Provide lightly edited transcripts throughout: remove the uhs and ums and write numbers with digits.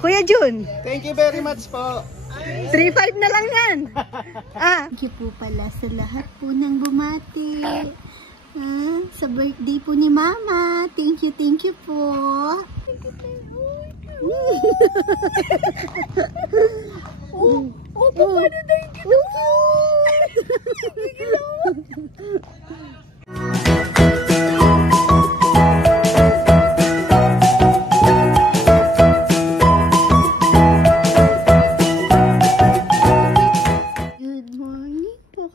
Kuya Jun. Thank you very much po. 3-5 na lang yan. Thank you po pala sa lahat po ng bumati. Sa birthday po ni Mama. Thank you po. Paano thank you?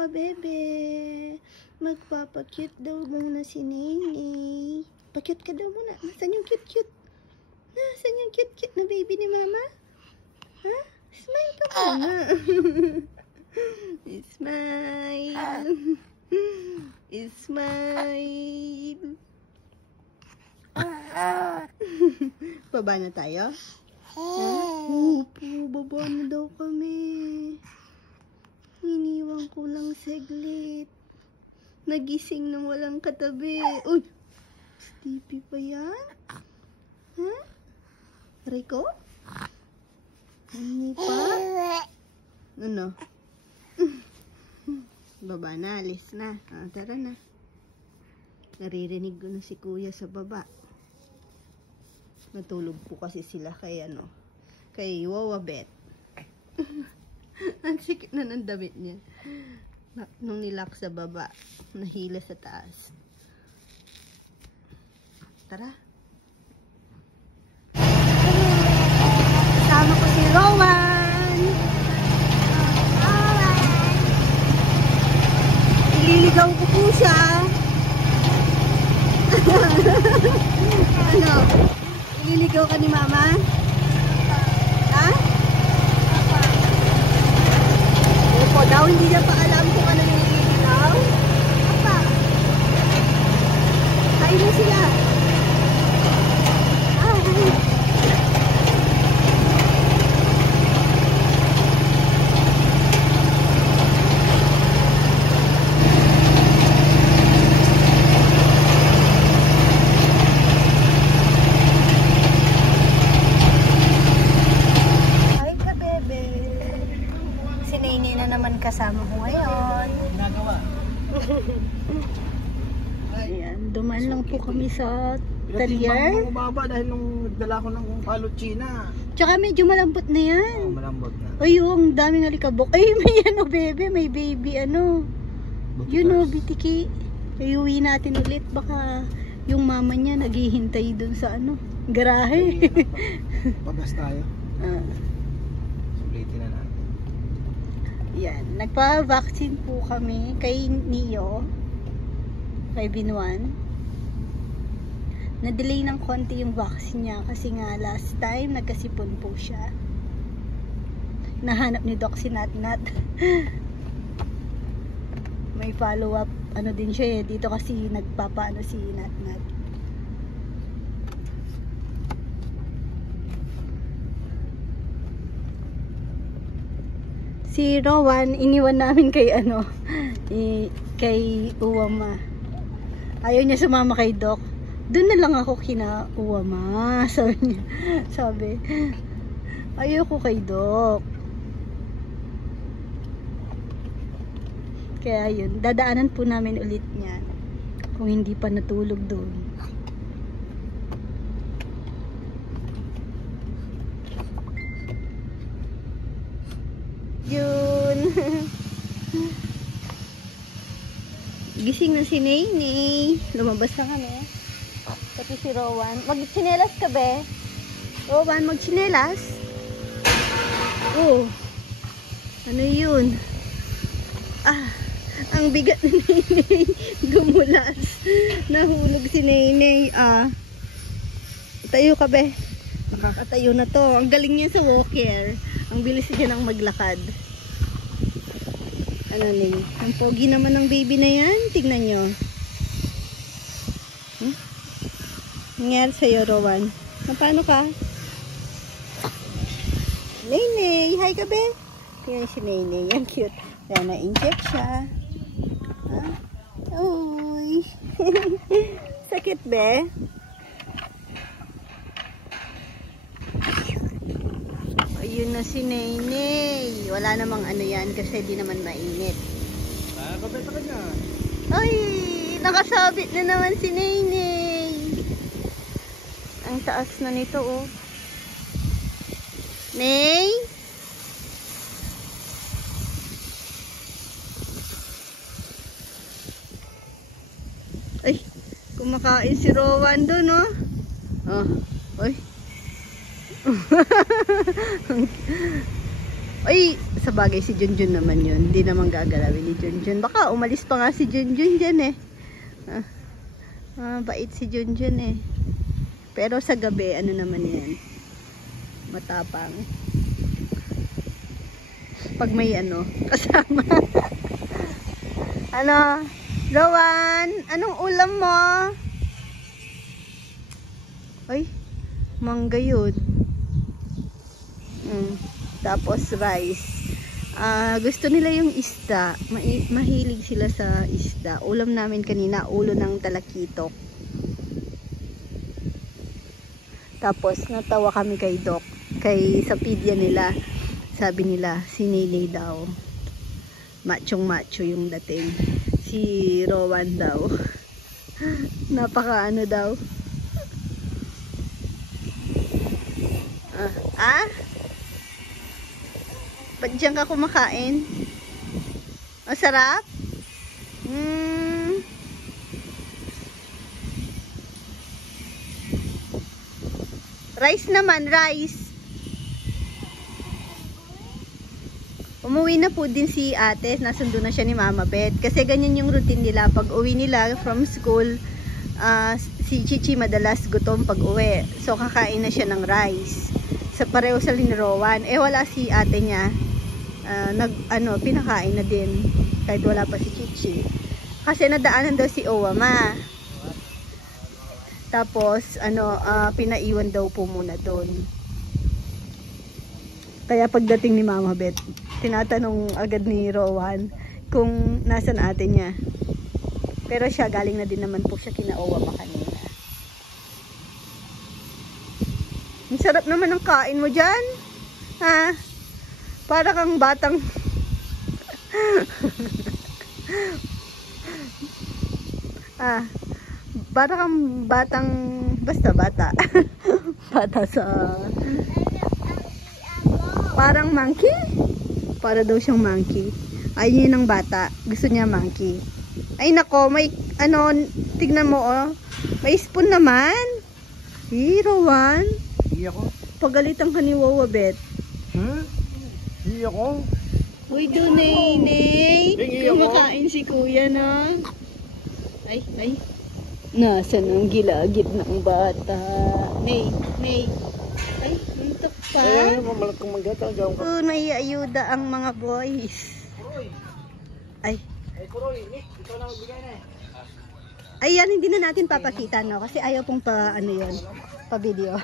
Bebe, magpapakute daw muna si Nene. Pakute ka daw muna. Nasaan yung cute-cute? Nasaan yung cute-cute na baby ni Mama? Ha? Smile ka muna. Smile. Smile. Baba na tayo? Baba na daw kami. Iniwan ko lang saglit. Nagising nang walang katabi. Uy! Sleepy pa yan? Ha? Rico? Hindi pa? Ano? Baba na, alis na. Tara na. Naririnig ko na si Kuya sa baba. Natulog po kasi sila kay kay Wawabet. Ang sikip na ng damit niya. Nung nilak sa baba, nahila sa taas. Tara. Kasama ko si Rowan. Ililigaw ko po siya. Ano? Ililigaw ka ni Mama? Ha? Opo daw, hindi niya pa alam kung ano yung ililigaw. Apa? Kain na sila. Kasama ko ngayon. Ginagawa. Ayan, duman lang po kami sa Talyer. talyer. Bumaba dahil nung nagdala ko ng palutsina. Tsaka medyo malambot na yan. Malambot na. Ay, yung daming alikabok. Ay, may bebe, may baby Yun bitiki. Ay, uwi natin ulit. Baka yung mama niya naghihintay dun sa garahe. Pabas tayo. Sulitin na natin. Yan, nagpa-vaccine po kami kay Neo, kay Binuan. Na-delay ng konti yung vaccine niya kasi nga last time nagkasipon po siya. Nahanap ni Doc si Natnat. May follow-up din siya dito kasi nagpapaano si Natnat. Si Rowan, iniwan namin kay kay Uwama. Ayaw niya sumama kay Doc. Doon na lang ako kina Uwama. Sabi niya. Ayaw ko kay Doc. Kaya yun, dadaanan po namin ulit niya. Kung hindi pa natulog doon. Yun. Gising na si Nene. Lumabas na kami. Pati si Rowan. Magchinelas ka be? Rowan, magchinelas? Oh. Ano yun? Ang bigat ni Nene. Gumulas. Nahulog si Nene. Tayo ka be? Nakakatayo na to. Ang galing niya sa walker. Ang bilis niya nang maglakad. Ang pogi naman ng baby na yan. Tignan nyo. Nangyari sa'yo, Rowan. Paano ka? Nene, hi ka be? Tignan si Nene. Yan cute. Kaya na-inject siya. Uy. Sakit be? Ayun na si Nenay. Wala namang ano yan kasi di naman mainit. Kabenta ka niya. Ay, nakasabit na naman si Nenay. Ang taas na nito, oh. Ney? Ay, kumakain si Rowan doon, oh. Oh, ay. Ay, sa bagay si Junjun naman yun. Hindi naman gagalawin ni Junjun. Baka umalis pa nga si Junjun dyan eh. Bait si Junjun eh. Pero sa gabi, ano naman yan? Matapang. Pag may ano, kasama. Ano? Rowan, anong ulam mo? Ay, mangga yun. Tapos rice. Gusto nila yung isda. Mahilig sila sa isda. Ulam namin kanina, ulo ng talakitok. Tapos natawa kami kay Doc. Kay sa pedia nila. Sabi nila, si Nene daw. Machong macho yung dating. Si Rowan daw. Napaka ano daw. Ba't dyan ka kumakain? Masarap? Rice naman, rice. Umuwi na po din si ate. Nasundo na siya ni Mama Beth. Kasi ganyan yung routine nila. Pag uwi nila from school, si Chichi madalas gutom pag uwi. So kakain na siya ng rice. Sa pareho sa Rowan. Wala si ate niya. Pinakain na din. Kahit wala pa si Chichi. Kasi nadaanan daw si Owama. Tapos, pinaiwan daw po muna doon. Kaya pagdating ni Mama Beth, tinatanong agad ni Rowan kung nasan ate niya. Pero siya, galing na din naman po siya kina Owama kanina. Ang sarap naman ng kain mo dyan. Ha? Para kang batang... para kang batang... Basta bata. Bata sa... Parang monkey? Para daw siyang monkey. Ayun ng bata. Gusto niya monkey. Ay nako, may tignan mo oh. May spoon naman. Rowan. Hindi ako. Pagalitan ka ni Wawa Bet. Hindi ako. Uy, doon Nenay. Hindi ako. Kumakain si kuya na. Ay. Nasaan ang gilagid ng bata? Ney. Ay, muntok pa. Ay, mamalat kong manggata. Naiayuda ang mga boys. Ay. Kuroy, Nick, ikaw na magbigay na Ayan, hindi na natin papakita, no? Kasi ayaw pong pa-video.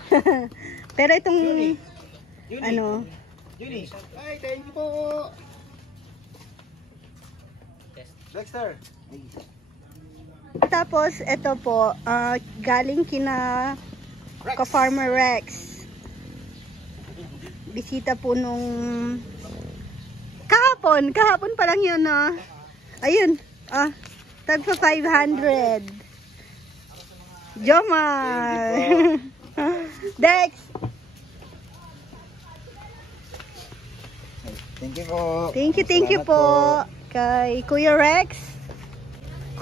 Pero itong, Junie. Ay, thank you po. Dexter. Tapos, ito po, galing kina ka-Farmer Rex. Bisita po nung kahapon pa lang yun, no? Ayun, tagpa 500. Jomar. Dex. Thank you po. Thank you po kay Kuya Rex.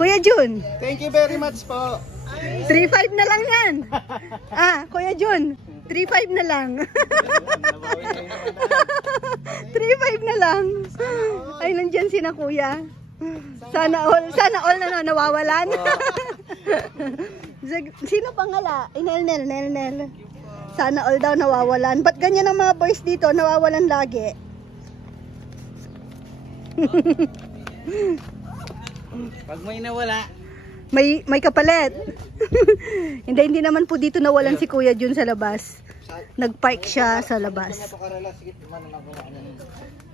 Kuya Jun. Thank you very much po. 3.5 na lang yan. Kuya Jun. 3.5 na lang. 3.5 na lang. Ay, nandyan si na kuya. Sana all na nawawalan. Sino pangala? Nel. Sana all daw nawawalan. Ba't ganyan ang mga boys dito? Nawawalan lagi. Pag may nawala, May kapalit. Hindi naman po dito nawalan si Kuya Jun sa labas. Nag-park siya sa labas.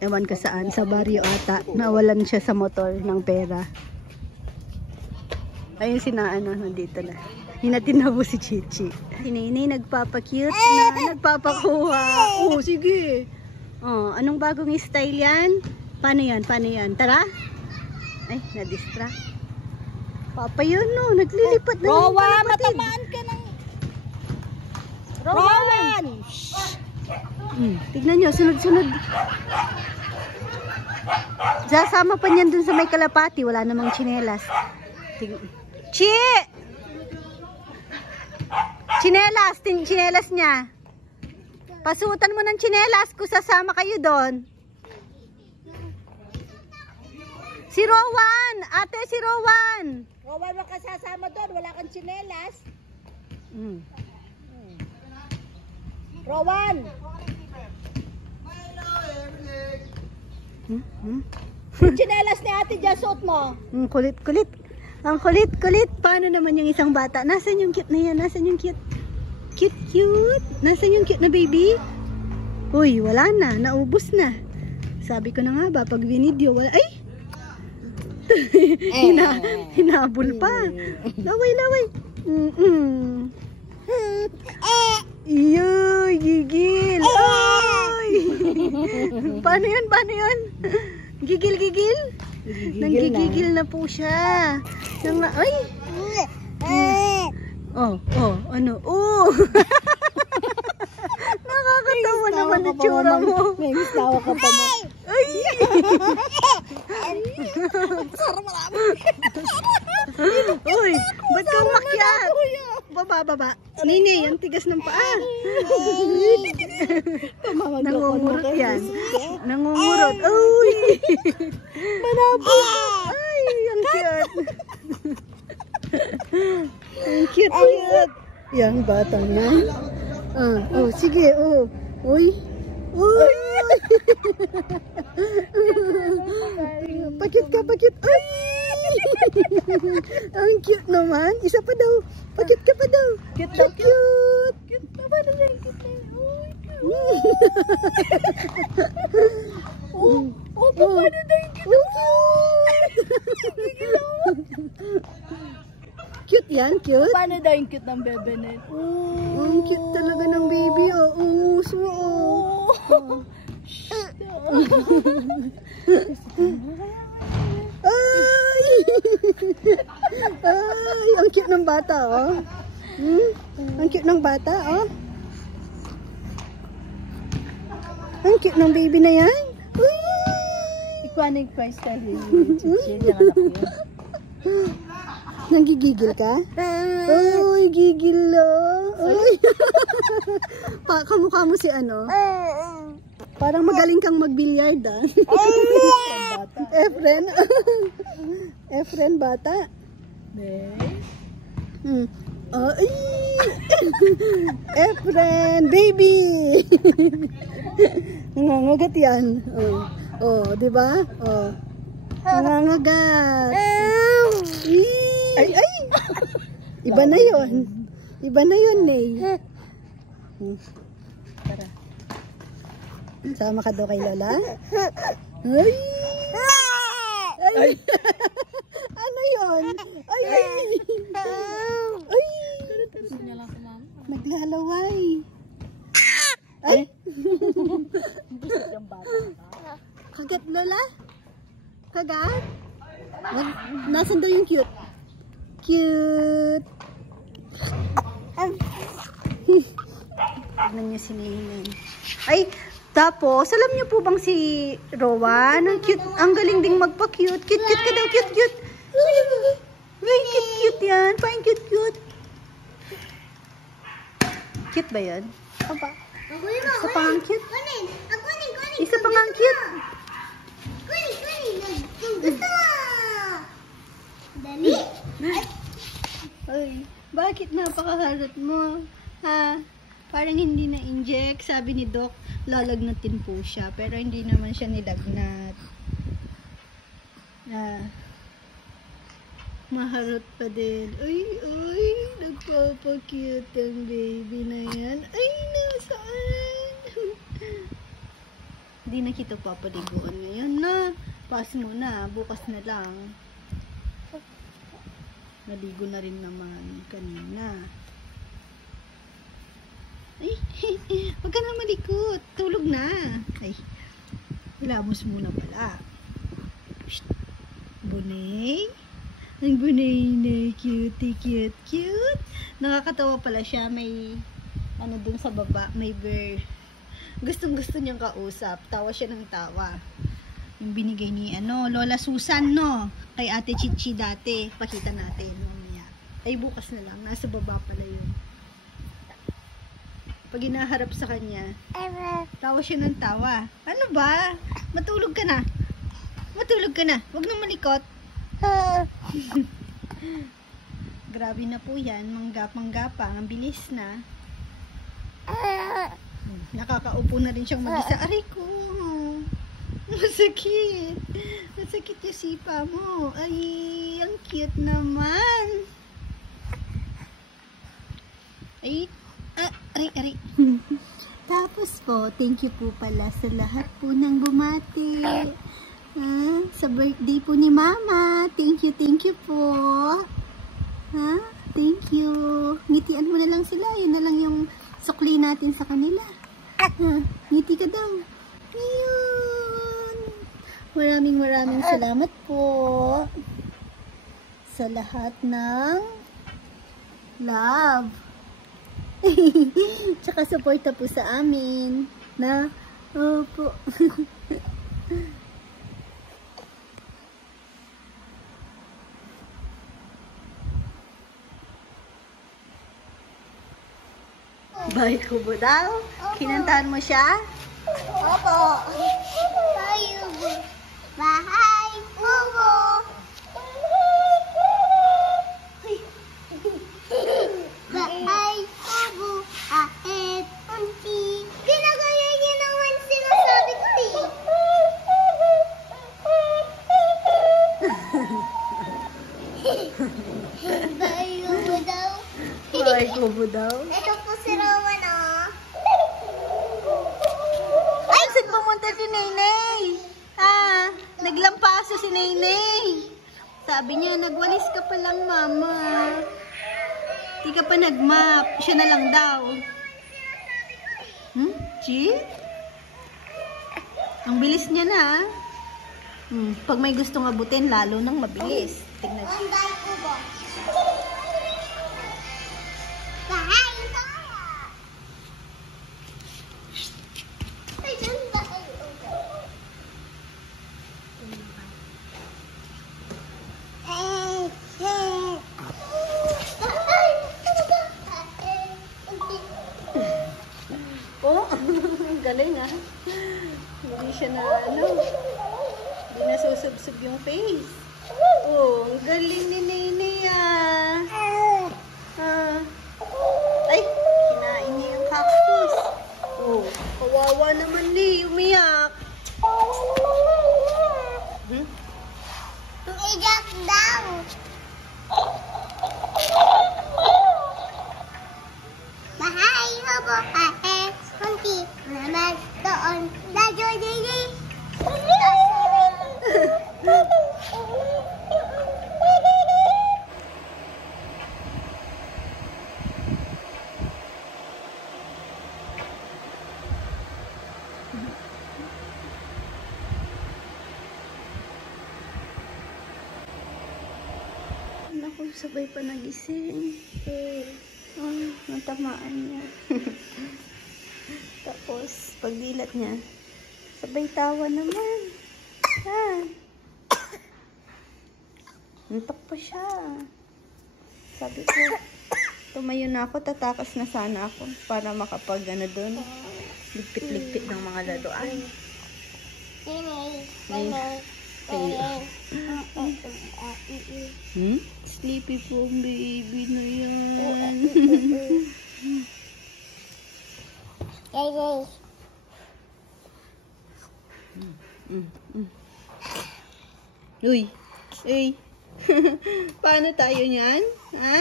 Ewan ka saan, sa baryo ata. Nawalan siya sa motor ng pera. Ayun nandito na. Hinatin na po si Chichi. Si Nenay nagpapakute na, nagpapakuha. Sige. Oh, anong bagong style yan? Paano yan? Paano yan? Tara. Ay, na-distract. Papa yun, no. Naglilipat na. Rowan, matamaan ka ng... Rowan! Tignan nyo, sunod-sunod. Sasama pa niyan dun sa may kalapati. Wala namang tsinelas. Chi! Tsinelas! Tsinelas niya. Pasutan mo ng tsinelas kung sasama kayo doon. Si Rowan! Ate, si Rowan! Rowan, wala ka sasama doon. Wala kang tsinelas. Rowan! Tsinelas ni ate dyan, suot mo. Kulit-kulit. Ang kulit-kulit. Paano naman yung isang bata? Nasaan yung cute na yan? Nasaan yung cute? Cute-cute. Nasaan yung cute na baby? Uy, wala na. Naubos na. Sabi ko na nga ba, pag binidyo, wala. Ay! Hinabol pa. Laway. Iyo, gigil. Ay! Paano yun? Gigil? Nanggigigil na po siya. Ay! Ano? Nakakatawa naman ang tsura mo. May mistawa ka pa mo. Ay! Uy, ba't ka umakyat? Baba. Nini, ang tigas ng paa. Nangungurot yan. Nangungurot. Uy! Manabog. Ay, ang cute. Ang cute. Yang batang yan. Sige. Uy. Pakit ka. Ay! Ang cute naman. Isa pa daw. Pakit ka pa daw. Cute. Cute pa ba na yan? Paano na yung cute yan, cute? Paano daw yung cute ng bebe net? Ang cute talaga ng baby, Ay, ang cute ng bata, Ang cute ng bata, Ang cute ng baby na yan. Ikuanig price ka rin. Chichil yung anak niya. Nanggigigil ka? Uy, gigil Uy. Kamukha mo si ano? Parang magaling kang mag-billiard, Efren bata. Ay! Efren, baby! Nangangagat yan. Di ba? Nangangagat. Ay! Iba na yun, Ney. Tara. Sama ka daw kay Lola? Ay! Ano yun? Ay! Naglalaway. Ay! Kagat, Lola? Kagat? Nasaan daw yung cute? Cute! Tignan niyo si Nene. Ay! Tapos, alam niyo po bang si Rowan? Ang cute, ang galing ding magpa-cute. Cute ka daw, cute. Ay, cute yan. Paano cute? Cute ba yan? Apa? Isa pa ang cute? Isa pa ang cute? Dali! Ay, bakit napakaharot mo? Ha? Parang hindi na-inject. Sabi ni Doc, lalagnatin po siya. Pero hindi naman siya nilagnat. Maharot pa din. Ay, nagpapakute ang baby na yan. Ay, nasaan? Hindi na kita papaliguan ngayon na. Pass mo na. Bukas na lang. Naligo na rin naman kanina. Ay, huwag ka na malikot. Tulog na. Ay, hilamos muna pala. Shh. Bunay. Ang bunay na cute. Nakakatawa pala siya. May ano dun sa baba, may bear. Gustong-gusto niyang kausap. Tawa siya ng tawa. Yung binigay ni Lola Susan, no? Kay Ate Chichi dati. Pakita natin mamaya. Ay, bukas na lang. Nasa baba pala yun. Pag inaharap sa kanya, tawa siya ng tawa. Ano ba? Matulog ka na. Huwag nang malikot. Grabe na po yan. Manggapang-gapang. Ang bilis na. Nakakaupo na rin siyang mag-isa. Aray ko. Masakit. Masakit yung sipa mo. Ay, ang cute naman. Ay, aray. Tapos po, thank you po pala sa lahat po ng bumati. Sa birthday po ni Mama. Thank you po. Thank you. Ngitian mo na lang sila. Yun na lang yung sukli natin sa kanila. Ngiti ka daw. Ayun. Maraming salamat po sa lahat ng love. Tsaka suporta po sa amin na opo. Bahay kubo daw? Kinantahan mo siya? Opo. Bahay kubo. Bahay kubo. Ahit. Unti. Ginagaya niya naman sinasabi ko eh. Bahay kubo daw. Bahay kubo daw? Ito po si Rowan, oh. Ay, saan pumunta si Naynay? Naglampaso si Naynay. Sabi niya, nagwalis ka pa lang, Mama. Di ka pa nagmap. Siya na lang daw. Chi? Ang bilis niya na. Pag may gustong abutin, lalo nang mabilis. Tignan niyo. Ang bahay kubo. Bahay kubo. Ay, dyan bahay kubo. Oh, galing ah. Hindi siya na hindi na susubsob yung face. Oh, ang galing ni Naynay ah. Ay, kinain niya yung cactus. Oh, kawawa naman umiyak. Iyak daw. Bahay kubo. Ahit. Unti. Naman doon. Dadyo dili. Naku, sabay pa nagising. Natamaan niya. Tapos, pagdilat niya, sabay tawa naman. Nantok pa siya. Sabi ko, tumayo na ako, tatakas na sana ako para makapag doon, ligpit-ligpit ng mga laruan. Sleepy po ang baby na yan. Uy! Paano tayo niyan? Ha?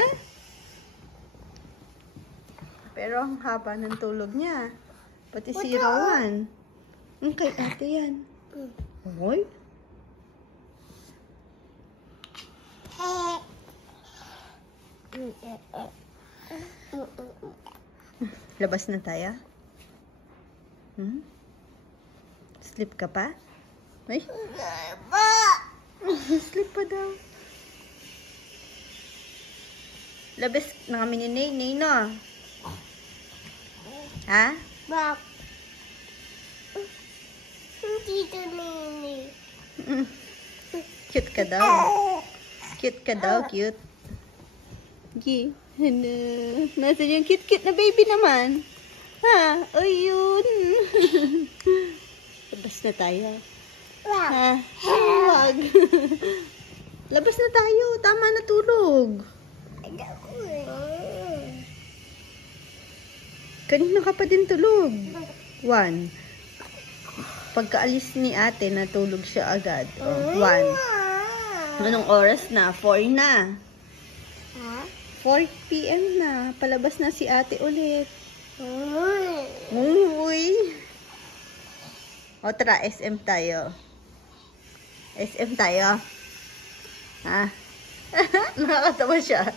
Pero ang haba ng tulog niya. Pati si Rowan. Kay ate yan. Hoy? Labas na tayo? Sleep ka pa? Ay, Ba! sleep pa daw. Labis na kami ni Nay, no? Ha? Ba! Dito nini. Cute ka daw. Cute ka daw, cute. Gi, ano? Nasaan yung cute-cute na baby naman? Ha? Ayun. Labas na tayo. Ba! Ha? Huwag. Labas na tayo. Tama na tulog. Kanina ka pa din tulog. 1. Pagkaalis ni ate, natulog siya agad. 1. Anong oras na? 4 na. Ha? 4 p.m. na. Palabas na si ate ulit. Uy! Uy! O tara, SM tayo. SM tayo. Ha? Nakakatawa siya.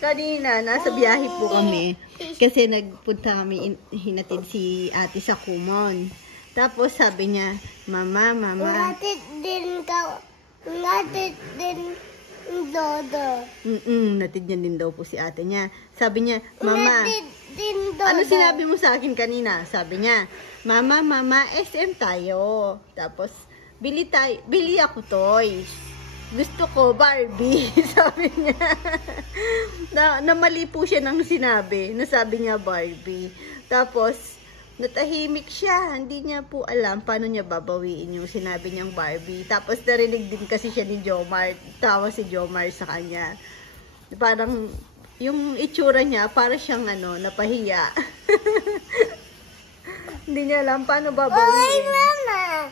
Kanina, nasa biyahe po kami. Kasi nagpunta kami, hinatid si ate sa Kumon. Tapos sabi niya, Mama. Ngatid din Dodo. Natid niya din daw po si ate niya. Sabi niya, Mama. Ngatid din Dodo. Ano sinabi mo sa akin kanina? Sabi niya, Mama, SM tayo. Tapos, bili ako toys. Gusto ko Barbie. Sabi niya. Namali po siya ng sinabi. Nasabi niya Barbie. Tapos, natahimik siya. Hindi niya po alam paano niya babawiin yung sinabi niyang Barbie. Tapos, narinig din kasi siya ni Jomar. Tawa si Jomar sa kanya. Parang, yung itsura niya, para siyang napahiya. Hindi niya alam paano Oy, babawiin. Mama!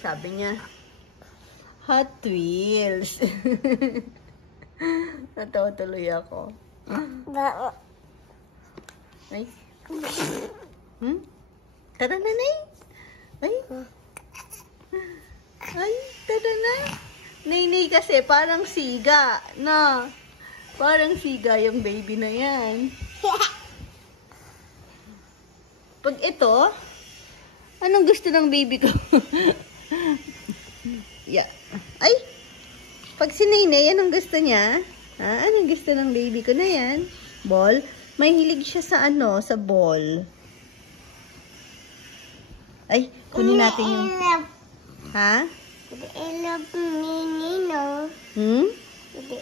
Sabi niya, Hot Wheels. Natawa tuloy ako. Ba... Ay. Tara na, Nay. Ay. Ay, tara na. Nay kasi parang siga. No. Parang siga yung baby na yan. Pag ito, anong gusto ng baby ko? Yeah. Ay! Pag si Nainay, anong gusto niya? Ha? Anong gusto ng baby ko na yan? Ball? May hilig siya sa sa ball. Ay, kunin natin yung... Ha? Ilap mini, no?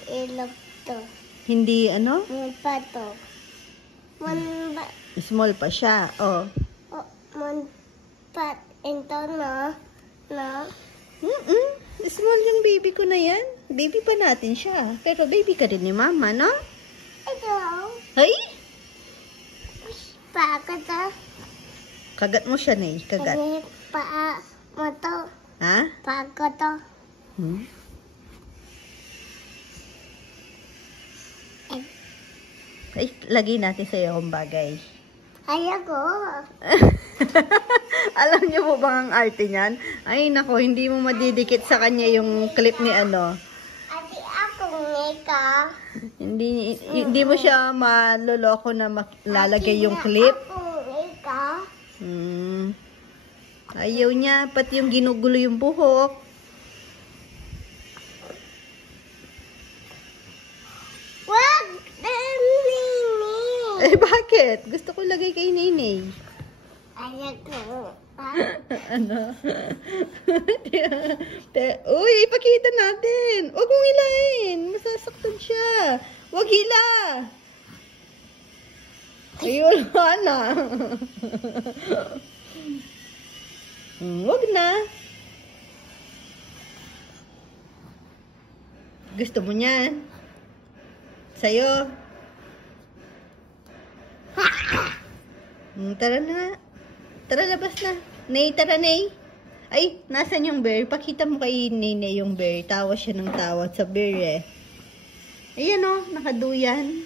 Ilap to. Hindi, Munpa to. Small pa siya. Oh. Munpa ito, no? No? Small yung baby ko na yan. Baby pa natin siya. Pero baby ka rin ni Mama, no? Ito. Ay! Paa to. Kagat mo siya, Nay. Kagat. Paa mo to. Ha? Paa ko to. Ay, lagay natin sa iyo ang bagay. Ayoko. Alam niyo po bang ang arte niyan? Ay, nako, hindi mo madidikit sa kanya yung clip ni Ate, ako ngeka. Hindi mo siya maloloko na lalagay yung clip. Ako ngeka. Ayaw niya, pati yung ginugulo yung buhok. Wag! Nini! Eh, bakit? Gusto ko lagay kay Nenay. Ayoko. Ano? Uy, ipakita natin. Huwag mong hilahin. Masasaktan siya. Huwag hila. Ayun, wala. Huwag na. Gusto mo niyan? Sa'yo. Tara na. Tara, labas na. Nay, tara, Nay. Ay, nasan yung bear? Pakita mo kay Nene yung bear. Tawa siya ng tawa sa bear, eh. Ayan, oh. Nakaduyan.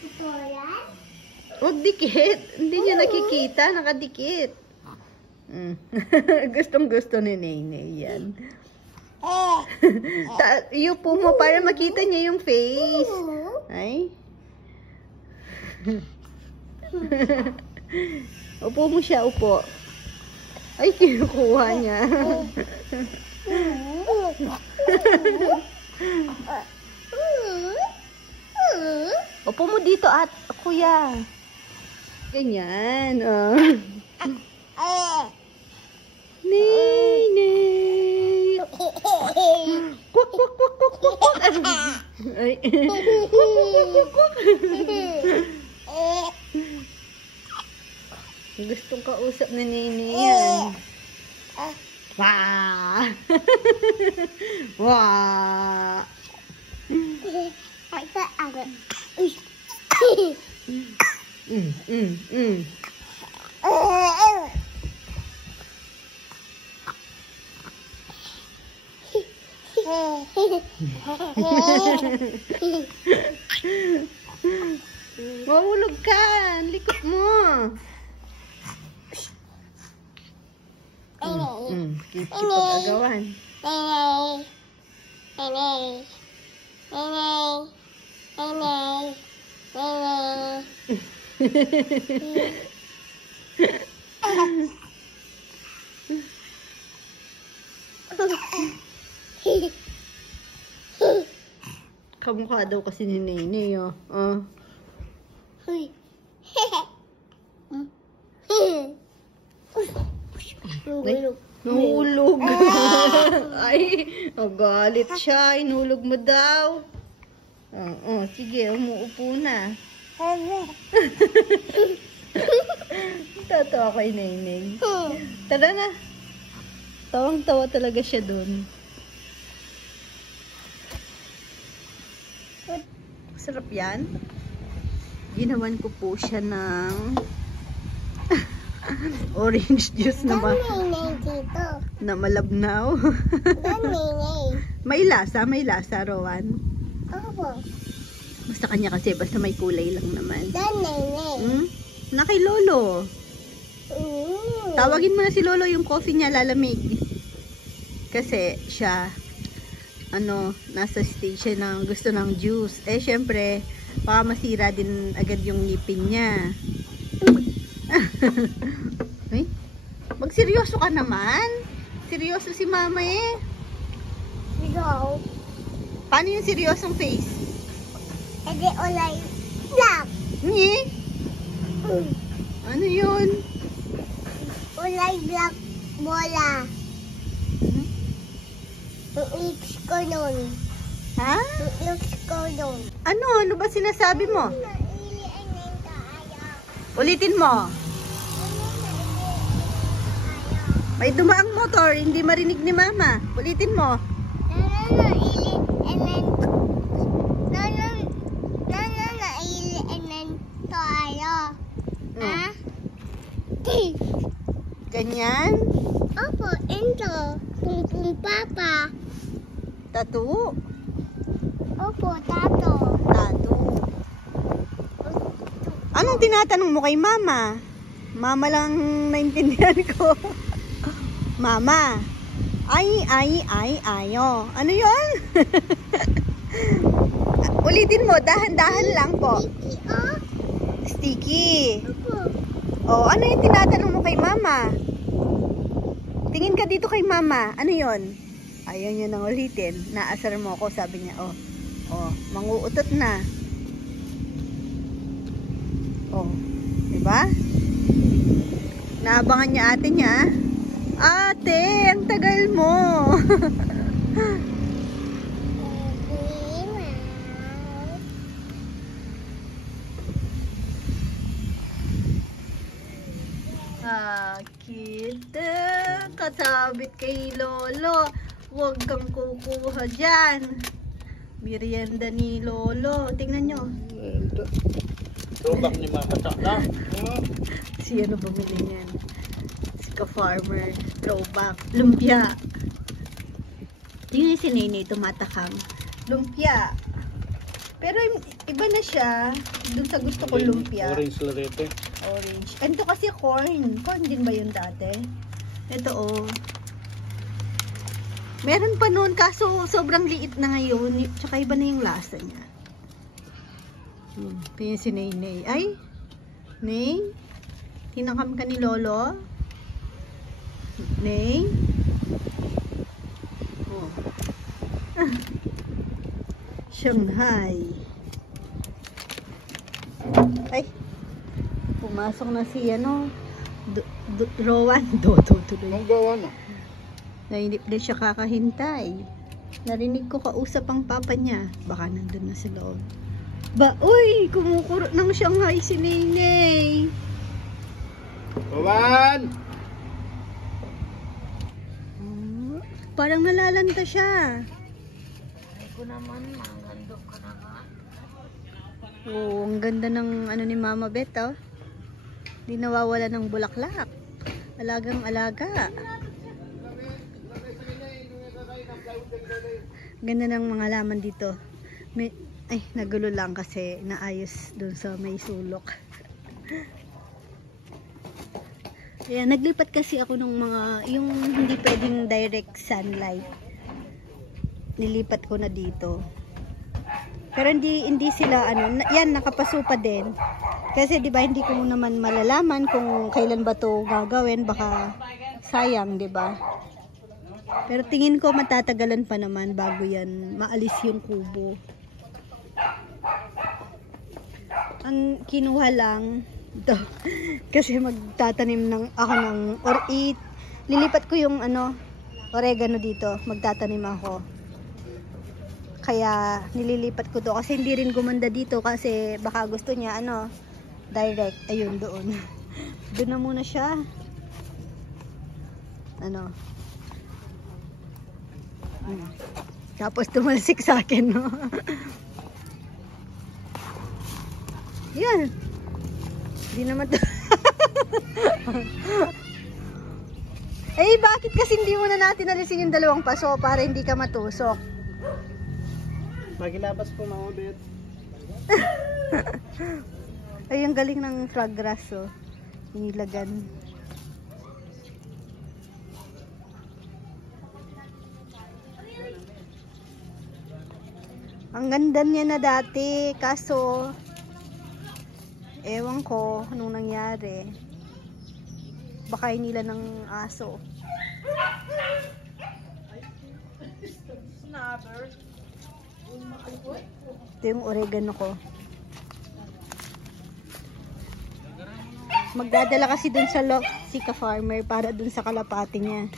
Ito yan? Huwag dikit. Hindi niya nakikita. Nakadikit. Gustong-gusto ni Nene yan. Yupo mo para makita niya yung face. Ay. Upo mo siya, upo. Ay, kinukuha niya. Opo mo dito at kuya. Ganyan. Nay. Kwak, kwak, kwak, kwak, kwak, kwak. Ay. Kwak, kwak, kwak, kwak, kwak. Gustong kausap na Nene yan. Wah! Wah! Mahulog ka! Likot mo! Kipag-agawan. Kamukha daw kasi ni Nene, oh. Nahulog. Ay, galit siya. Inulog mo daw. Sige, umuupo na. Tatawa kay Neneng. Tara na. Tawang-tawa talaga siya dun. Sarap yan. Ginawan ko po siya ng orange juice na malabnaw. May lasa, Rowan. Basta kanya kasi, basta may kulay lang naman. Na kay Lolo. Tawagin mo na si Lolo, yung coffee niya lalamig. Kasi siya, nasa stage siya ng gusto ng juice. Eh, syempre, baka masira din agad yung ngipin niya. Ay, magseryoso ka naman. Seryoso si mama eh. Paano yung seryosong face? Ede ulay black. Ano yun? Ulay black bola. Iix ko nun. Ha? Iix ko nun. Ano ba sinasabi mo? Ulitin mo. May dumaang motor, hindi marinig ni mama. Ulitin mo. Ganyan? Opo, ito. Pung papa. Tattoo? Opo, tato. Tattoo. Anong tinatanong mo kay mama? Mama lang naintindihan ko. Mama. Ayo. Ano yun? Ulitin mo, dahan-dahan lang po. Sticky. Oh, ano yung tinatanong mo kay mama? Tingin ka dito kay mama. Ano yun? Ayaw niya nang ulitin. Naasar mo ako, sabi niya. Oh, manguutot na. Oh, diba? Naabangan niya ate niya. Ate, ang tagal mo. Kita kasabit kay Lolo. Huwag kang kukuha dyan. Merienda ni Lolo. Tingnan nyo. Throwback ni Mama Taka. Si ano bumili niyan? Si ka-farmer. Throwback. Lumpia. Tingnan si Nene tumatakam. Lumpia. Pero iba na siya. Dun sa gusto ko lumpia. Orange larete. Orange. Ito kasi corn. Corn din ba yun dati? Ito Meron pa noon kaso sobrang liit na ngayon. Tsaka iba na yung lasa niya. Kaya si Nene. Ay! Nene? Tinakam ka ni Lolo? Nay? Oh. Shanghai. Ay, pumasok na si ano, Rowan. Dodo tuloy. Ang gawa na. Na hindi siya kakahintay. Narinig ko kausap ang papa niya. Baka nandun na sa loob. Ba, uy, kumukurot ng Shanghai si Nene. Rowan! Parang nalalanta siya. Oh, ang ganda ng ano ni Mama Beth, oh. Di nawawala ng bulaklak. Alagang alaga. Ganda ng mga laman dito. Ay, nagulo lang kasi naayos dun sa may sulok. Ayan, naglipat kasi ako ng mga, yung hindi pwedeng direct sunlight. Nilipat ko na dito. Pero hindi sila, ano, yan, nakapaso pa din. Kasi di ba hindi ko naman malalaman kung kailan ba to gagawin, baka sayang, di ba? Pero tingin ko matatagalan pa naman bago yan maalis yung kubo. Ang kinuha lang ito, kasi magtatanim ako ng lilipat ko yung ano, oregano dito, magtatanim ako. Kaya nililipat ko to kasi hindi rin gumanda dito kasi baka gusto niya ano, direct, ayun doon. Doon na muna siya. Ano? Tapos tumalsik sa akin, no? Yan. Hindi naman to. Eh, bakit kasi hindi muna natin alisin yung dalawang paso para hindi ka matusok? Magilabas po, Mama Beth. Ay, ang galing ng frog grass, oh. Inilagan. Ang ganda niya na dati, kaso ewan ko anong nangyari. Baka hinila ng aso. Ito yung oregano ko. Magdadala kasi dun sa si ka-farmer para dun sa kalapati niya.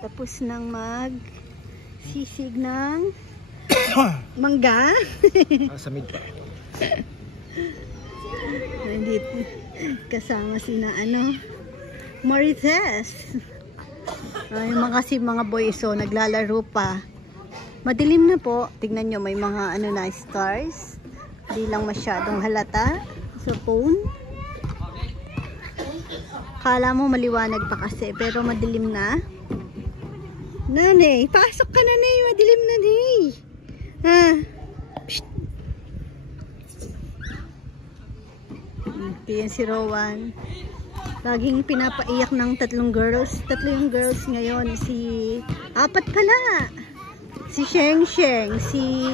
Tapos nang sisig ng mangga. Sa mid pa. Nandito kasama sina ano, Marites. Ay, mga boys, so naglalaro pa. Madilim na po. Tingnan nyo, may mga ano na stars. Hindi lang masyadong halata sa phone. Kala mo maliwanag pa kasi, pero madilim na. Nanay, pasok ka na, Nay. Madilim na, Nay. Ha? Psst. Yan si Rowan. Laging pinapaiyak ng tatlong girls. Tatlo yung girls ngayon. Apat pala. Si Sheng Sheng, si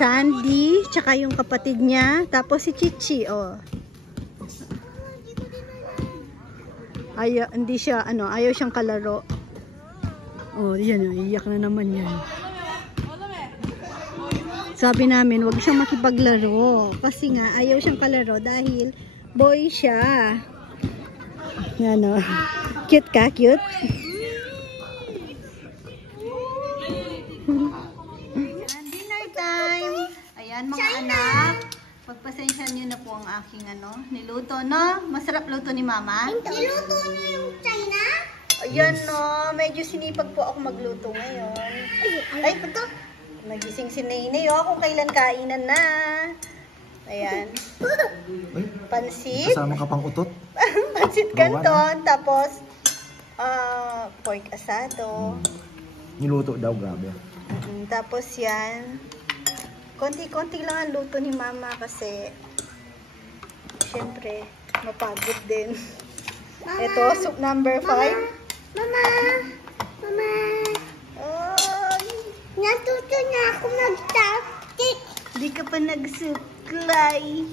Sandy, tsaka yung kapatid niya. Tapos si Chichi, oh. Hindi siya, ayaw siyang kalaro. Oh, yan, iyak na naman yan. Sabi namin, wag siyang makipaglaro. Kasi nga, ayaw siyang kalaro dahil boy siya. Yan, oh. Cute ka? Cute? Dinner time! Ayan, mga anak. Pagpasensya nyo na po ang aking niluto, no? Masarap luto ni Mama. Niluto niyo yung China? Ayan, no. Medyo sinipag po ako magluto ngayon. Ay, ito. Nagising si Nene, oh, kung kailan kainan na. Ayan. Pansit. Kasama ka pang utot? Pansit canton. Tapos, pork asado. Niluto daw, grabe. Tapos yan. Konti-konti lang ang luto ni Mama kasi syempre, mapagod din. Mama. Ito, soup number 5. Mama! Mama! Natuto na ako mag-taptik. Di ka pa nagsuklay.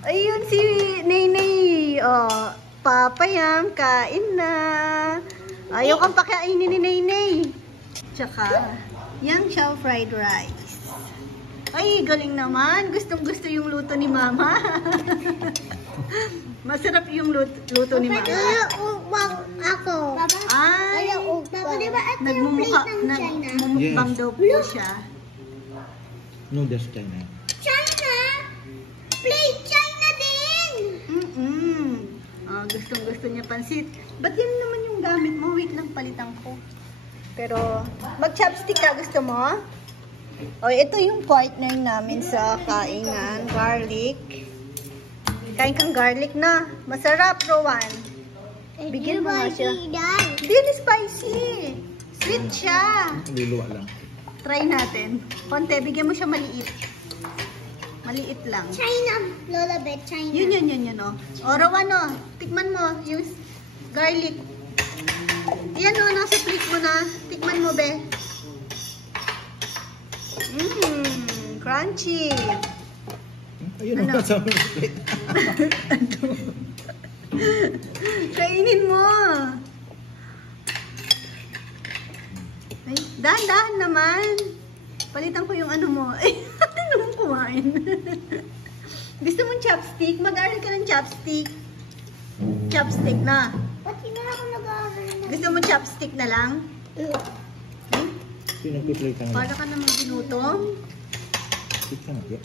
Ayun si Naynay. Oh, Papa Yam, kain na. Ayaw kang pakainin ni Naynay. Tsaka, yang chow fried rice. Ay, galing naman. Gustong-gusto yung luto ni Mama. Masarap yung luto ni Mama. Ukbang ako. Ay, Papa, di ba ito yung nagmumukha, plate ng China? nagmumukbang daw po siya. Noodles China. China? Plate China din! Gustong-gusto niya pansit. Ba't yan naman yung gamit mo? Wait lang, palitan ko. Pero, mag-chopstick ka, gusto mo? O, ito yung partner namin sa kainan. Garlic. Kain kang garlic na. Masarap, Rowan. Bigyan mo nga siya. Hindi na spicy. Sweet siya. Liluwa lang. Try natin. Konti, bigyan mo siya maliit. Maliit lang. China, Lola Bet, China. Yun, oh. O, Rowan, oh. Tikman mo yung garlic. Yan, oh, nasa plate mo na. Tikman mo, be. Crunchy. Ayun Ano? ang sa plate. Kainin mo. Ay, dahan-dahan naman. Palitan ko yung ano mo. Ay, ano mong kumain? Gusto mong chopstick? Mag-aaral ka ng chopstick. Chopstick na. Ba't hindi na ako nag-aaral na? Gusto mo chopstick na lang? Pinag-plate ka Para nga. ka naman ginutom. Sit ka nga. yeah.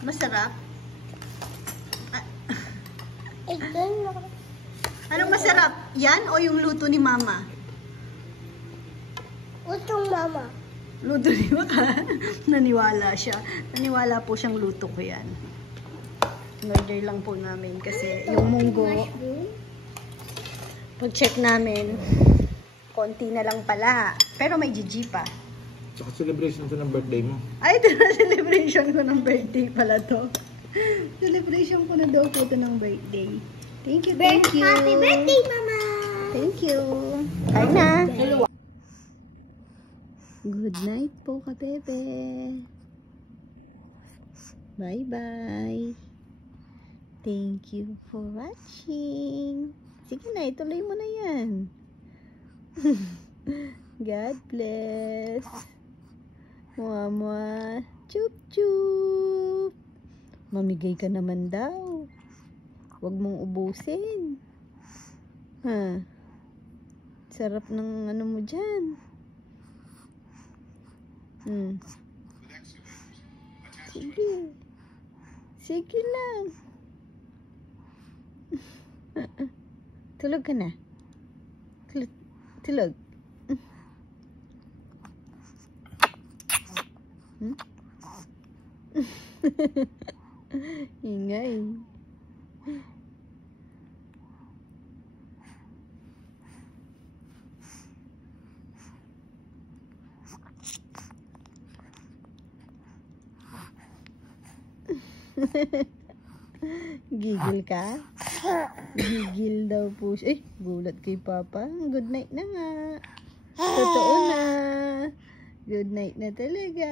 Masarap. Ito na. Anong masarap? Yan o yung luto ni Mama? Utong mama. Luto ni Mama. Naniwala siya. Naniwala po siyang luto ko yan. Order lang po namin kasi yung munggo, pag-check namin, konti na lang pala. Pero may GG pa. Tsaka celebration to ng birthday mo. Ay, ito na celebration ko ng birthday pala to. Celebration ko na daw po ito ng birthday. Thank you, thank you. Happy birthday, mama! Thank you. Kain na. Good night po, Kabebe. Bye-bye. Thank you for watching. Sige na, ituloy mo na yan. God bless. Mama. Chup chup. Mamigay ka naman daw. Huwag mong ubusin. Ha? Sarap ng ano mo dyan. Sige. Sige lang. Tulog ka na. Tulog. Ingay. Gigil ka? Gigil daw po siya. Eh, gulat kay Papa. Good night na nga. Totoo na. Good night na talaga.